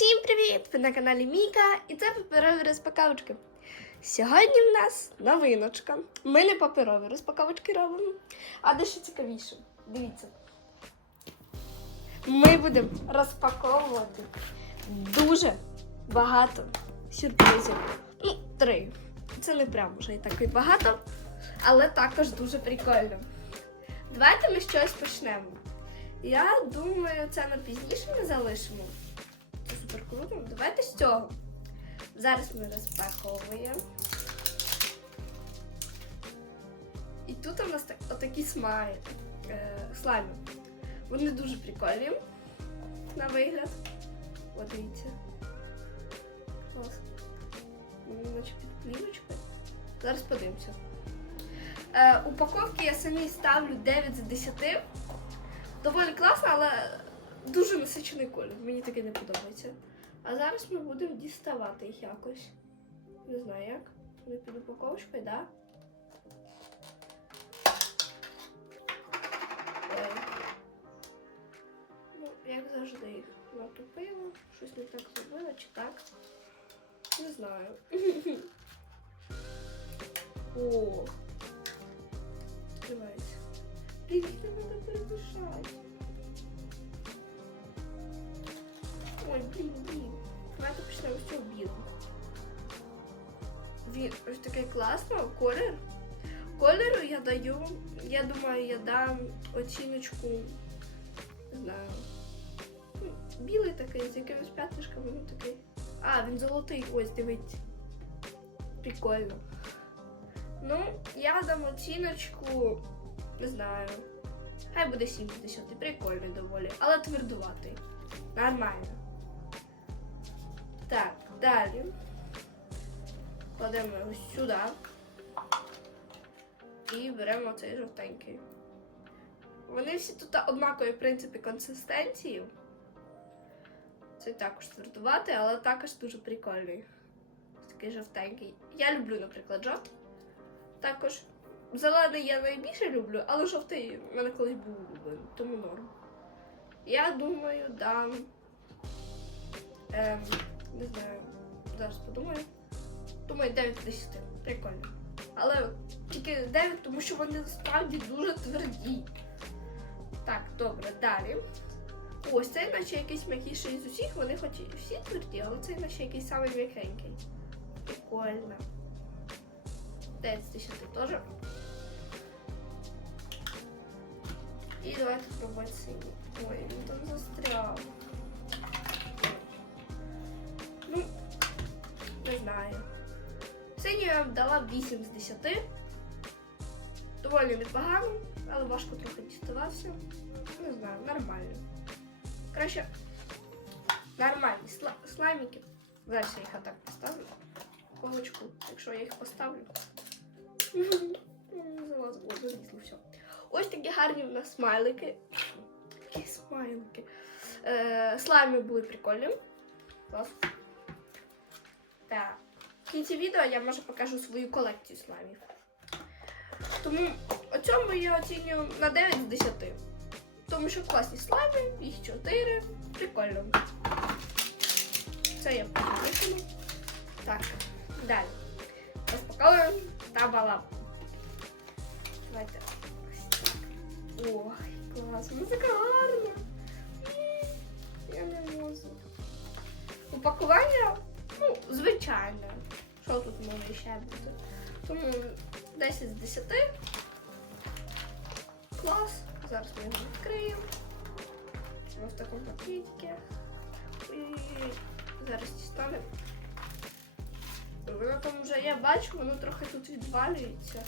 Всім привіт! Ви на каналі Міка і це паперові розпаковочки. Сьогодні в нас новиночка. Ми не паперові розпаковочки робимо, а дещо цікавіше. Дивіться. Ми будемо розпаковувати дуже багато сюрпризів. Ну, три. Це не прямо вже і так і багато, але також дуже прикольно. Давайте ми щось почнемо. Я думаю, це на пізніше ми залишимо. Супер круто. Давайте з цього. Зараз ми розпаковуємо. І тут у нас так, отакі смаї, е, слайми. Вони дуже прикольні на вигляд. От дивіться. Клас. Під плівочкою. Зараз подивимося. Е, упаковки я самі ставлю 9 з 10. Доволі класно, але дуже насичений колір. Мені таке не подобається. А зараз ми будемо діставати їх якось. Не знаю як. Вони під упаковочкою, так? Да? Ну, як завжди їх натупила. Щось не так зробила, чи так. Не знаю. О. Відкривається. Блін, їх треба Ой, блін, блін. Давайте почнемо з цього білого. Він такий класний колір. Кольору я даю, я думаю, я дам оціночку, не знаю. ну, Білий такий, з якимись п'ятнишками, ну такий. А, він золотий, ось дивіться. Прикольно. Ну, я дам оціночку, не знаю. Хай буде 7 з 10, прикольний доволі, але твердуватий. Нормально. Далі. Кладемо його сюди. І беремо цей жовтенький. Вони всі тут однакові, в принципі, консистенції. Це також твердуватий, але також дуже прикольний. Такий жовтенький. Я люблю, наприклад, жовтий. Також зелений я найбільше люблю, але жовтий в мене колись був улюблений, тому норм. Я думаю, дам. Ем, не знаю, зараз подумаю. Думаю, 9 з 10. Прикольно. Але тільки 9, тому що вони справді дуже тверді. Так, добре, далі. Ось цей наче якийсь м'якіший з усіх, вони хоч і всі тверді, але цей наче якийсь самий м'якенький. Прикольно. 9 з 10 теж. І давайте пробувати синій. Ой, він там застряв. Не знаю. Синю я дала 8 з 10. Доволі непогано, але важко трохи діставався. Не знаю, нормально. Краще нормальні сла- слаймики. Зараз я їх отак поставлю. Полочку, якщо я їх поставлю. Все. Ось такі гарні в нас смайлики. Такі смайлики. Е, слайми були прикольні. Клас. Так. В кінці відео я може покажу свою колекцію слаймів. Тому оцьому я оцінюю на 9 з 10. Тому що класні слайми, їх 4. Прикольно. Це я покажу. Так, далі. Розпаковуємо табалапку. Давайте. ось так. Ой, клас, музика гарна. Я не можу. Упакування, ну, звичайне. Що тут може ще бути? Тому 10 з 10. Клас. Зараз ми його відкриємо. Ось в такому пакетике. Ой-ой-ой. Зараз дістанемо. Воно там вже я бачу, воно трохи тут відвалюється.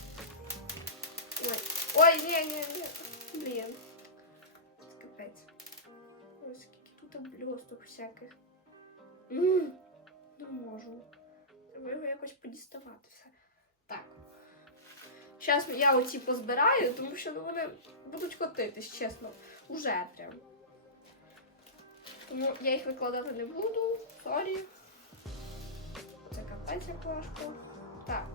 Ой. Ой, ні, ні, ні. Блін. Це капець. Ой, скільки тут блісток всяких. М, Не можу. Треба його якось подіставати все. Так. Зараз я оці позбираю, тому що ну, вони будуть котитись, чесно. Уже прям. Тому я їх викладати не буду. Сорі. Це капець як важко. Так.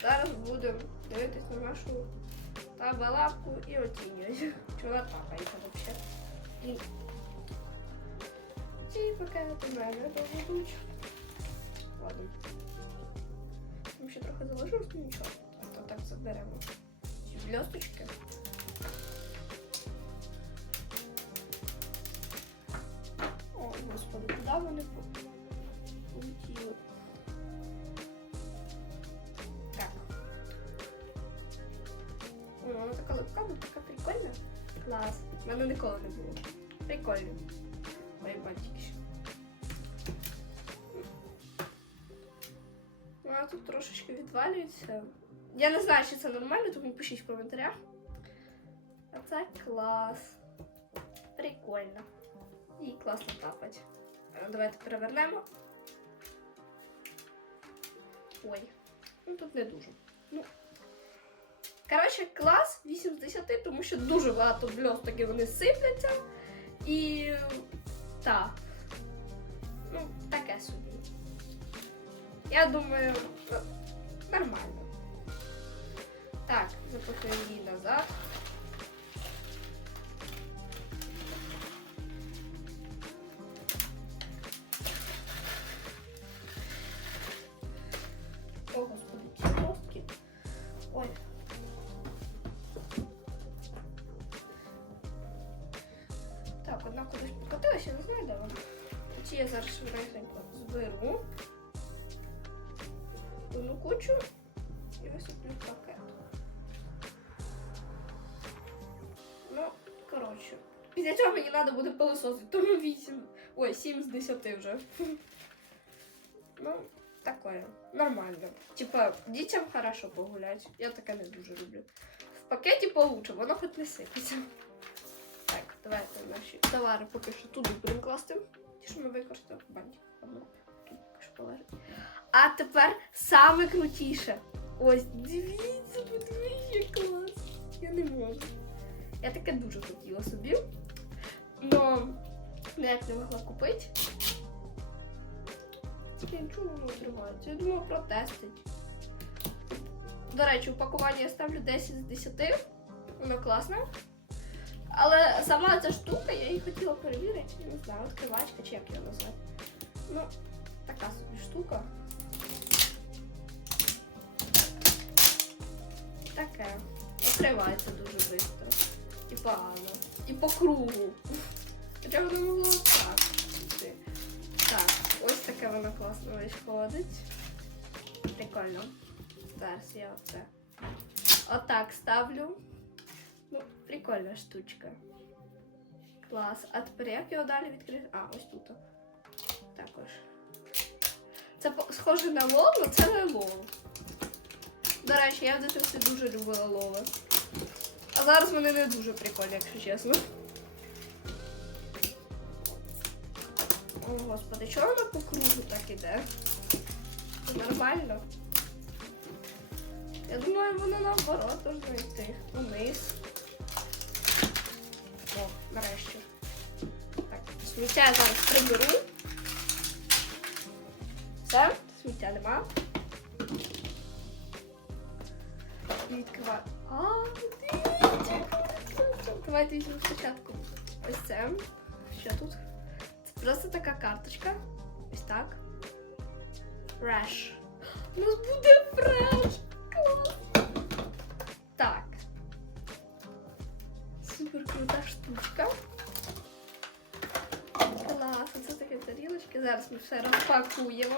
Зараз будемо дивитись на нашу табалапку і оцінювати. Чого тапається взагалі. І ці пакети мене доведуть. Ладно. Там ще трохи залишилось, ну нічого. То так заберемо. Ці блісточки. О, господи, куди вони по- полетіли? Так. О, вона така липка, ну така прикольна. Клас. У мене ніколи не було. Прикольно. Ой, бантики ще. Тут трошечки відвалюється. Я не знаю, чи це нормально, тому пишіть в коментарях. А це клас. Прикольно. І класно тапать. Давайте перевернемо. Ой, ну тут не дуже. Ну. Коротше, клас 8 з 10, тому що дуже багато бльосток і вони сипляться. І так. Ну, таке собі. Я думаю, ну, нормально. Так, запихаю її назад. О, господи, жорсткі. Ой. Так, одна кудись покотилася, не знаю, де вона. Ці я зараз швиденько зберу. Одну кучу і висиплю пакет. Ну, коротше. Після цього мені треба буде пилососити, тому 8. Ой, 7 з 10 вже. Ну, такое. Нормально. Типа, дітям хорошо погуляти. Я таке не дуже люблю. В пакеті получше, воно хоч не сипеться. Так, давайте наші товари поки що туди будемо класти. Ті, що ми використали бантик. Тут що полежить. А тепер саме крутіше. Ось, дивіться, подивіться, клас. Я не можу. Я таке дуже хотіла собі. Но ніяк не могла купити. Блін, чому воно відривається? Я думала протестить. До речі, упакування я ставлю 10 з 10. Воно класне. Але сама ця штука, я її хотіла перевірити. Я не знаю, відкривачка чи як її назвати. Ну, така собі штука. Таке. Відкривається дуже швидко. І погано. І по кругу. Хоча воно могло так. Так, ось таке воно класно виходить. Прикольно. Зараз я оце. Отак ставлю. Ну, прикольна штучка. Клас. А тепер як його далі відкрити? А, ось тут. Також. Це схоже на лол, але це не лол. До речі, я в дитинстві дуже любила лоли. А зараз вони не дуже прикольні, якщо чесно. О, господи, чого воно по кругу так іде? Це нормально. Я думаю, воно наоборот должно йти вниз. О, нарешті. Так, сміття я зараз приберу. Все, сміття нема. І. А, дивіться. Давайте візьмемо спочатку. Ось це. Що тут? Це просто така карточка. Ось так. Fresh. У нас буде фреш. Так. Супер крута штучка. Клас, це такі тарілочки. Зараз ми все розпакуємо.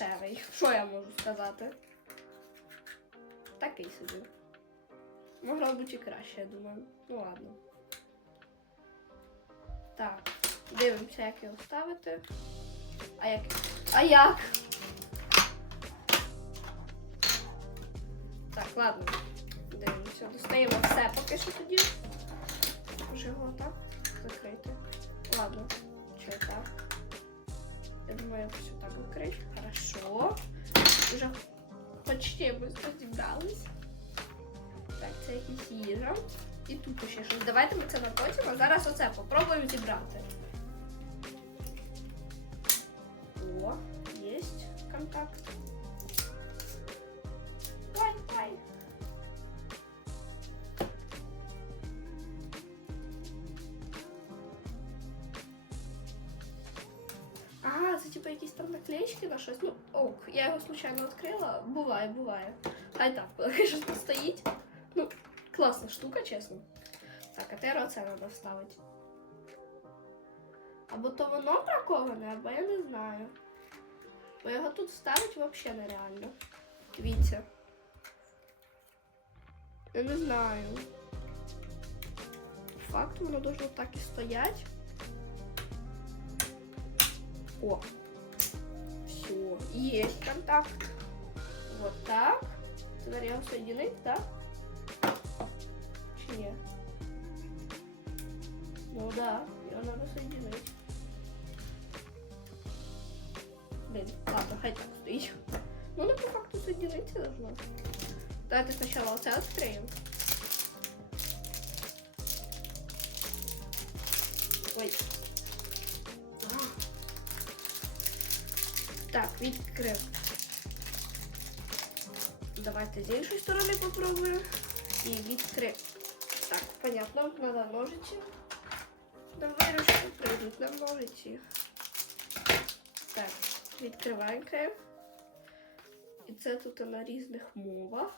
Дешевий. Що я можу сказати? Такий собі. Могло бути і краще, я думаю. Ну ладно. Так, дивимося, як його ставити. А як? А як? Так, ладно. Дивимося. Достаємо все поки що тоді. Може його так закрити. Ладно. Чи так? Я думаю, все так закрыть. Хорошо. Уже почти ми розібрались. Так, це якісь їжа. І тут ще щось. Давайте ми це на потім, а зараз оце попробуємо зібрати. О, є контакт. Типу, якісь там наклеечки на щось. Ну, ок, я його случайно відкрила. Буває, буває. Хай так, поки що тут стоїть. Ну, класна штука, чесно. Так, а тепер оце треба вставити. Або то воно браковане, або я не знаю. Бо його тут вставити взагалі нереально. Дивіться. Я не знаю. Факт, воно должно так і стоять. О. Есть контакт. Вот так. Теперь я соединить, да? Чи ні? Ну да, його надо соединить. Блин, ладно, хай так стоїть. Ну, ну, по факту соединиться должно. Давайте сначала оце відкриємо. Ой. Так, відкрив. Давайте з іншої сторони попробуємо. І відкрив. Так, понятно, треба ножиці. На виручку прийдуть нам ножиці. Так, відкриваємо крем. І це тут на різних мовах.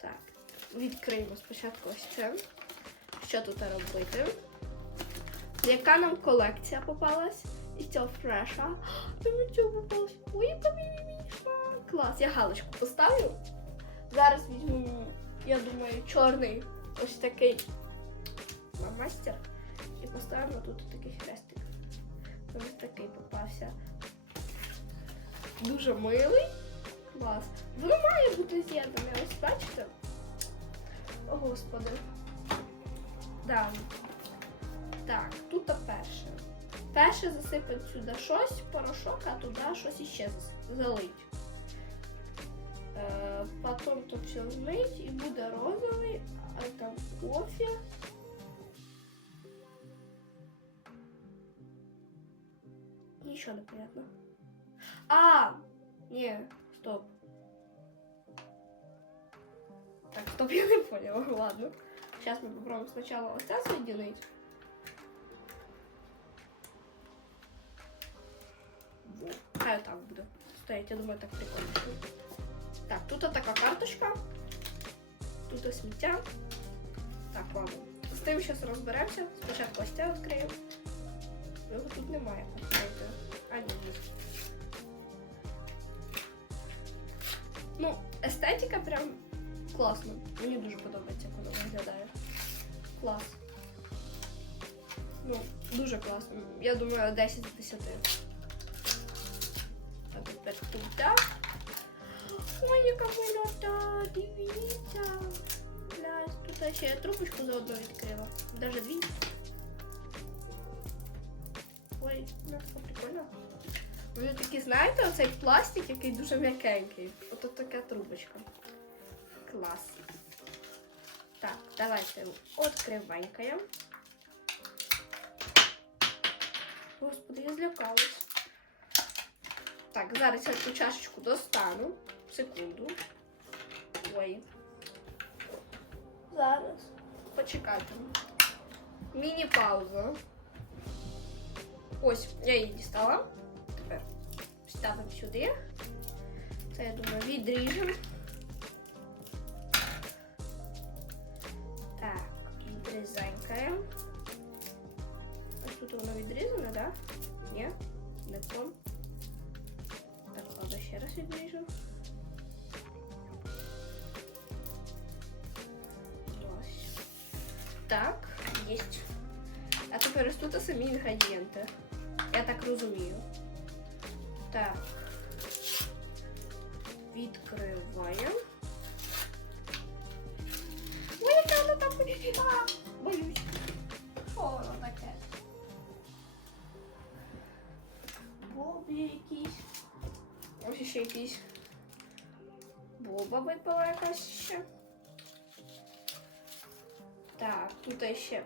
Так, відкриємо спочатку ось це. Що тут робити? Яка нам колекція попалась? Із цього фреша. Там цього попалась. Ой, яка. Клас, я галочку поставлю. Зараз візьму, я думаю, чорний ось такий мастер. І поставимо тут такий хрестик. Ось такий попався. Дуже милий. Клас. Воно має бути з'єднане, ось бачите? О, господи. Да. Так, тут перше. Перше засипати сюди щось, порошок, а туди щось іще залить. Е, потім то все змить і буде розовий, а там кофе. Нічого не понятно. А! Ні, стоп. Так, стоп, я не поняла. Ладно. Сейчас мы попробуем сначала вот это соединить. Вот. Хай так буде. Стоять, я думаю, так прикольно. Так, тут така карточка. Тут сміття. Так, ладно. З тим зараз розберемося. Спочатку ось це відкриємо. Його тут немає. Відкрити. А, ні, є. Ну, естетика прям класна. Мені дуже подобається, як воно виглядає. Клас. Ну, дуже класно. Я думаю, 10 з 10. А тепер тут. Ой, яка милота, дивіться. Блядь, тут ще я трубочку заодно відкрила. Даже дві. Ой, ну це прикольно. Ви такі знаєте, оцей пластик, який дуже м'якенький. Ото така трубочка. Клас. Так, давайте відкриваємо. Господи, я злякалась. Так, зараз я цю чашечку достану. Секунду. Ой. Зараз. Почекайте. Міні-пауза. Ось, я її дістала. Тепер ставимо сюди. Це, я думаю, відріжемо. Ні? Не то. Так, ладно, ще раз відріжу. Ось. Так, єсть. А тепер ось тут самі інгредієнти. Я так розумію. Випала якась ще. Так, тут ще.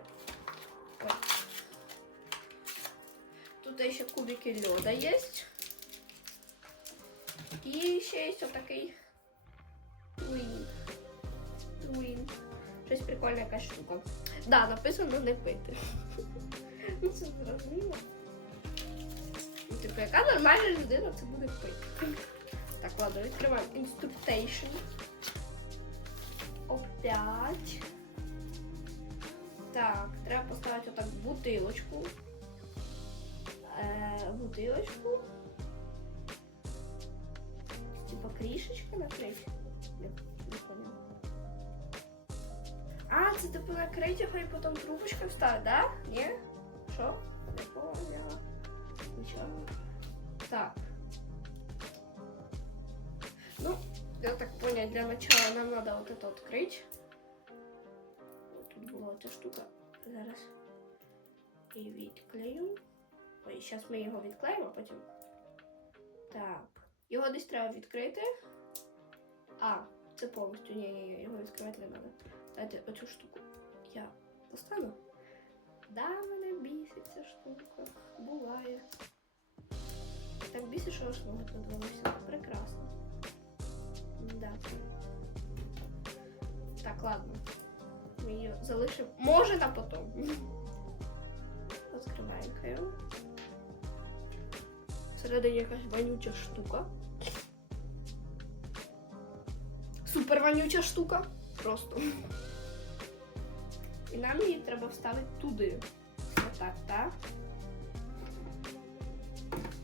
Тут ще кубики льода є. І ще є отакий Твін. Твін. Щось прикольна якась штука. Да, написано не пити. Ну це зрозуміло. Ну, Типу, яка нормальна людина це буде пити. Так, ладно, відкриваємо інструктейшн. Опять. Так, треба поставити отак бутилочку. Е, бутилочку. Типа кришечка накрыть. Не, не. А, це типу накрить його і потім трубочкою вставити, да? Ні? Що? Не поняла. Нічого. Так. Я так понял, для начала нам надо вот это открыть. Вот тут була ця штука. Зараз. І відклею. Ой, зараз ми його відклеїмо, потім. Так. Його десь треба відкрити. А, це повністю. Ні, ні, ні, його відкривати не треба. Дайте оцю штуку. Я достану. Да, мене бісить ця штука. Буває. Так бісить, що аж ноги подвалися. Прекрасно. Да. Так, ладно. Ми її залишимо. Може на потом. Його. Всередині якась вонюча штука. Супер вонюча штука. Просто. І нам її треба вставити туди. Отак, так?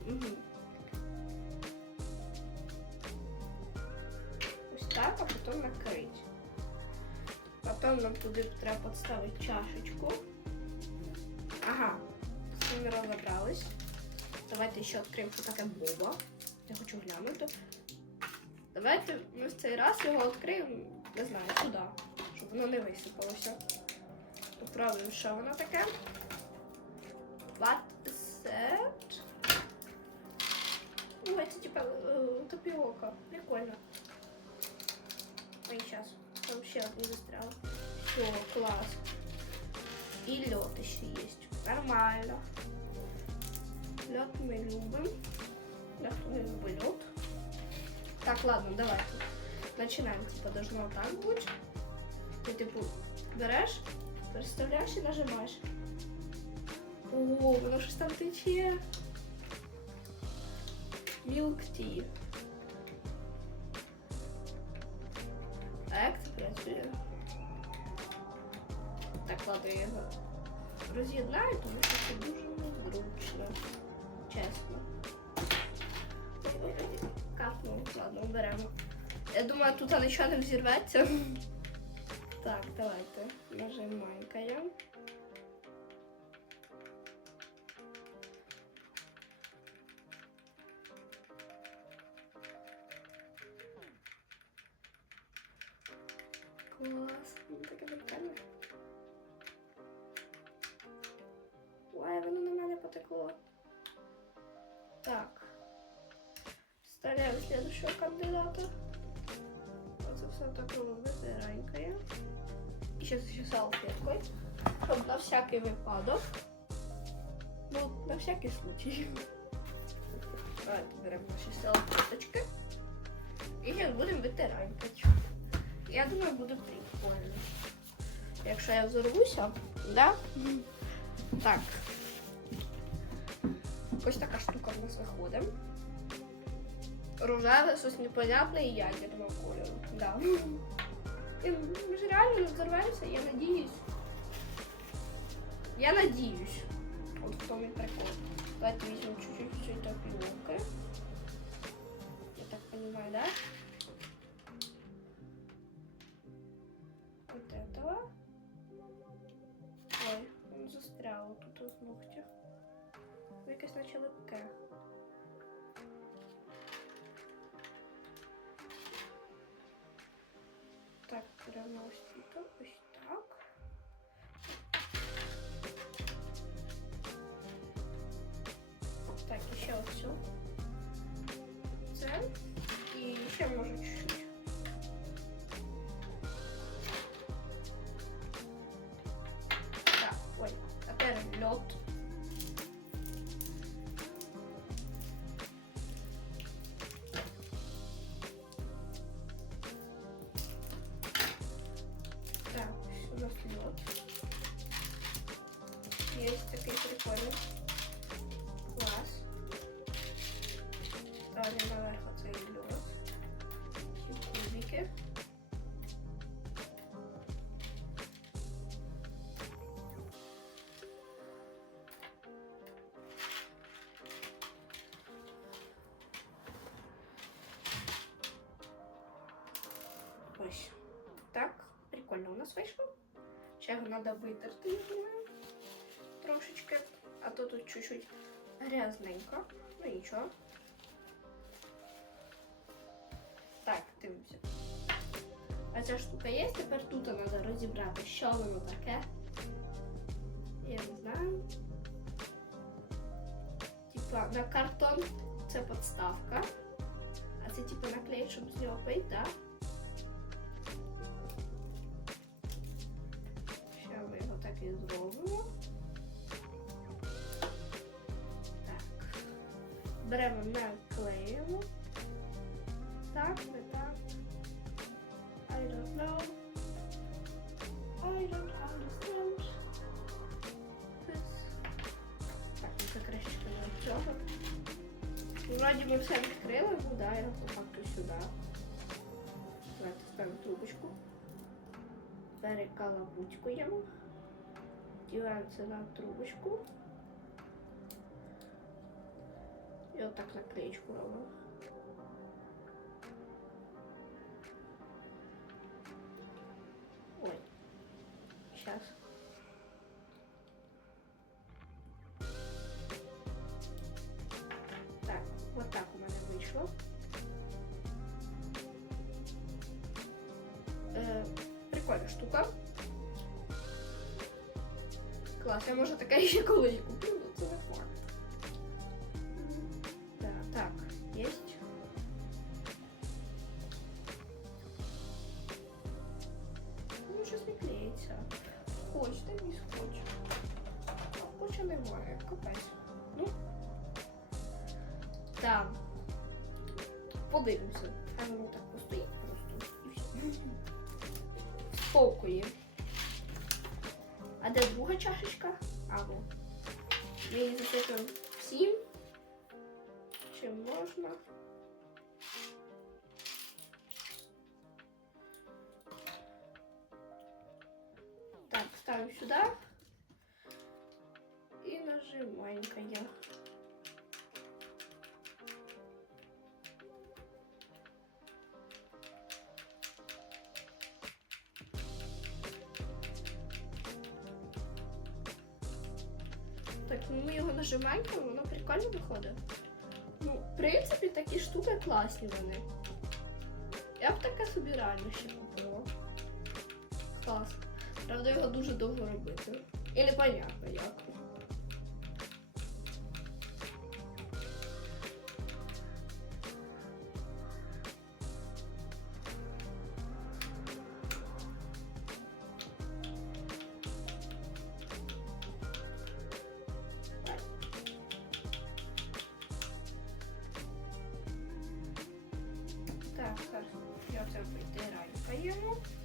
Угу. Так, а потім накрити. Потім нам туди треба підставити чашечку. Ага, з цим розібрались. Давайте ще відкриємо, що таке боба. Я хочу глянути. Давайте ми в цей раз його відкриємо, не знаю, туди, щоб воно не висипалося. Попробуємо, що воно таке. What is that? Ой, це типа е, тапіока. Прикольно. Ой, сейчас. Там ще не застрял. Все, класс. И лед еще есть. Нормально. Лед мы любим. Да, мы любим лед. Так, ладно, давайте. Начинаем. Типа должно так быть. Ты типу береш, переставляєш і нажимаєш. О, воно щось там тече. Milk tea. Я його роз'єднаю, тому що це дуже незручно. Чесно. Ой-ой-ой, ладно, беремо. Я думаю, тут нічого не взірветься. Так, давайте нажимаємо. Клас, потекло. Так. Вставляємо следующего кандидата. Оце все так витиранькає. І ще ще салфеткою. Щоб на всякий випадок. Ну, на всякий случай. Давайте беремо наші салфеточки. І як будемо витиранькати. Я думаю, буде прикольно. Якщо я взорвуся, да? Так. Ось така штука в нас виходить. Рожеве, щось непонятне і ядерного кольору. Да. І ми ж реально не взорвемося, я надіюсь. Я надіюсь. От в тому прикол. Давайте візьмемо чуть-чуть цієї. Я так понимаю, да? Вот этого. Якесь наче липке. Так, прямо ось Далі наверх оцей льот. Ці кубики. Ось. Так, прикольно у нас вийшло. Ще треба витерти, я думаю, трошечки. А то тут чуть-чуть грязненько. Ну нічого. Ця штука є, тепер тут треба розібрати, що воно таке. Я не знаю. Типа на картон це подставка. А це типа наклей, щоб з так? Перекалабутькуємо. Діваємо це на трубочку. І отак наклеєчку робимо. Ой. Сейчас. Я може така ще колись ставим сюда. И нажимаем-ка Так, ну ми його нажимаємо, воно прикольно виходить. Ну, в принципі, такі штуки класні вони. Я б таке собі реально ще купила. Клас. Правда, його дуже довго робити. І непонятно як. Так, так, я це витираю. Есть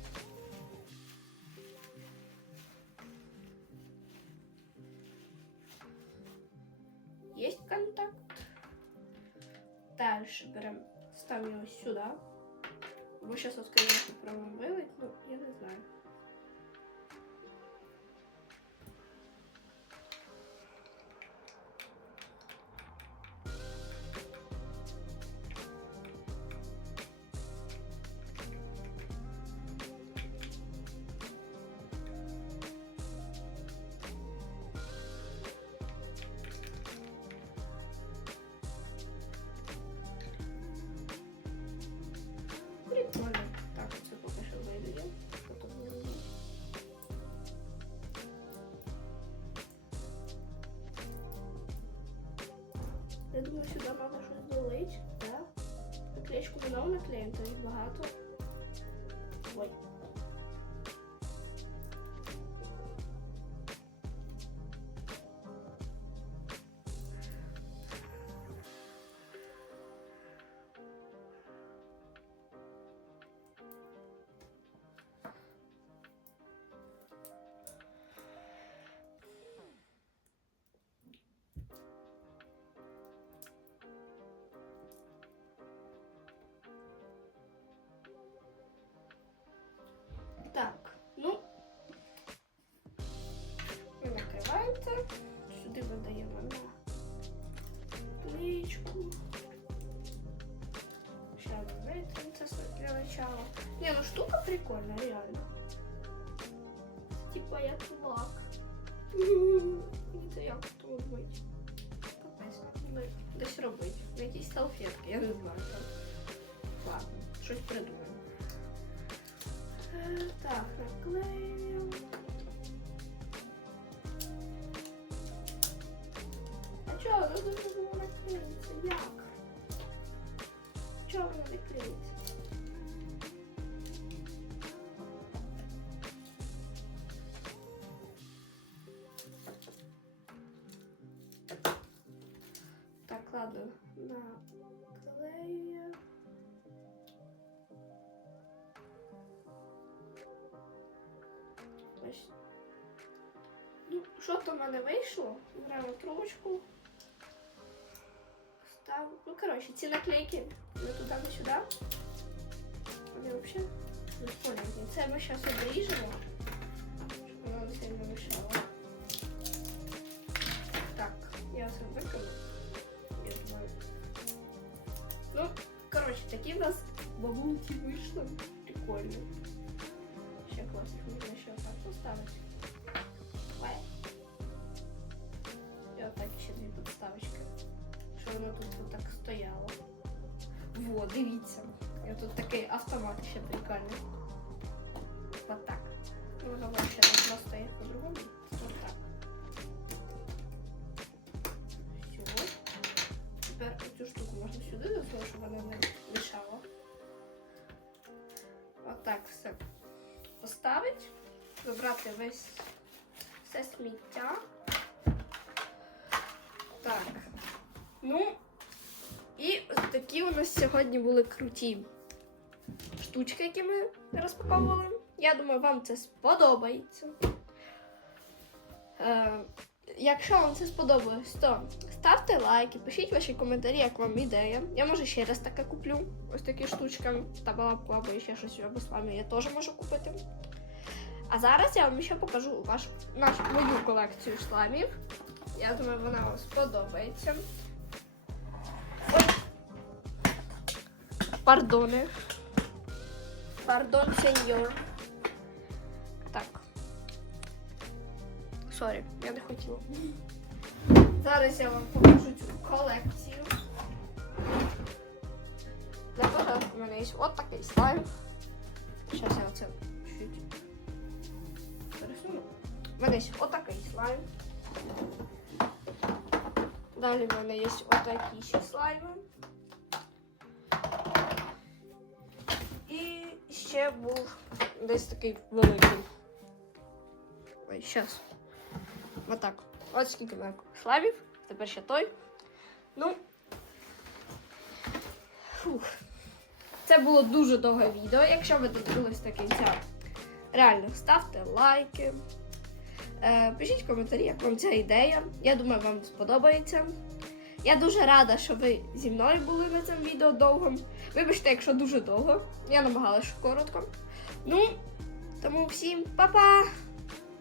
Дальше берем, ставим его сюда. Вы сейчас вот, конечно, промывать, но я не знаю. Знову то їх багато. Ой. Начало. Не, ну штука прикольная, реально. Типа як лак. Це як тут робити? Капець, ну, десь робити. На якісь салфетки, я не знаю там. Ладно, щось придумаємо. Е, Так, наклеїмо. А чого? Ну що то в мене вийшло? Беремо трубочку. Став. Ну, коротше, ці наклейки не туди, не сюди. Вони взагалі безполезні. Це ми зараз обріжемо, щоб воно не сильно мішало. Так, я це виконую. Я думаю. Ну, коротше, такі в нас бабулки вийшли. Прикольно. Ще класно, можна ще отак поставити. Підставочки. Щоб воно тут отак стояло. Во, дивіться. І тут такий автомат ще прикольний. Вот так. Ну, воно ще должно стояти по-другому. Вот так. Все. Тепер цю штуку можна сюди засунути, щоб вона не мішала. Отак все поставить, забрати весь все сміття. Так. Ну, і такі у нас сьогодні були круті штучки, які ми розпаковували. Я думаю, вам це сподобається. Е, якщо вам це сподобалось, то ставте лайки, пишіть ваші коментарі, як вам ідея. Я може ще раз таке куплю. Ось такі штучки. Та балапку або ще щось або з вами я теж можу купити. А зараз я вам ще покажу вашу нашу мою колекцію шламів. Я думаю, вона вам сподобається. Ой. Пардони. Пардон, сеньор. Так. Сорі, я не хотіла. Зараз я вам покажу цю колекцію. Для початку у мене є от такий слайм. Зараз я оце чуть. У мене є отакий слайм. Далі в мене є отакі ще слайми. І ще був десь такий великий. Ой, щас. Отак. Ось скільки мене слаймів. Тепер ще той. Ну. Фух. Це було дуже довге відео. Якщо ви додивились до кінця, реально ставте лайки. Е, пишіть коментарі, як вам ця ідея. Я думаю, вам сподобається. Я дуже рада, що ви зі мною були на цьому відео довго. Вибачте, якщо дуже довго. Я намагалася коротко. Ну, тому всім па-па!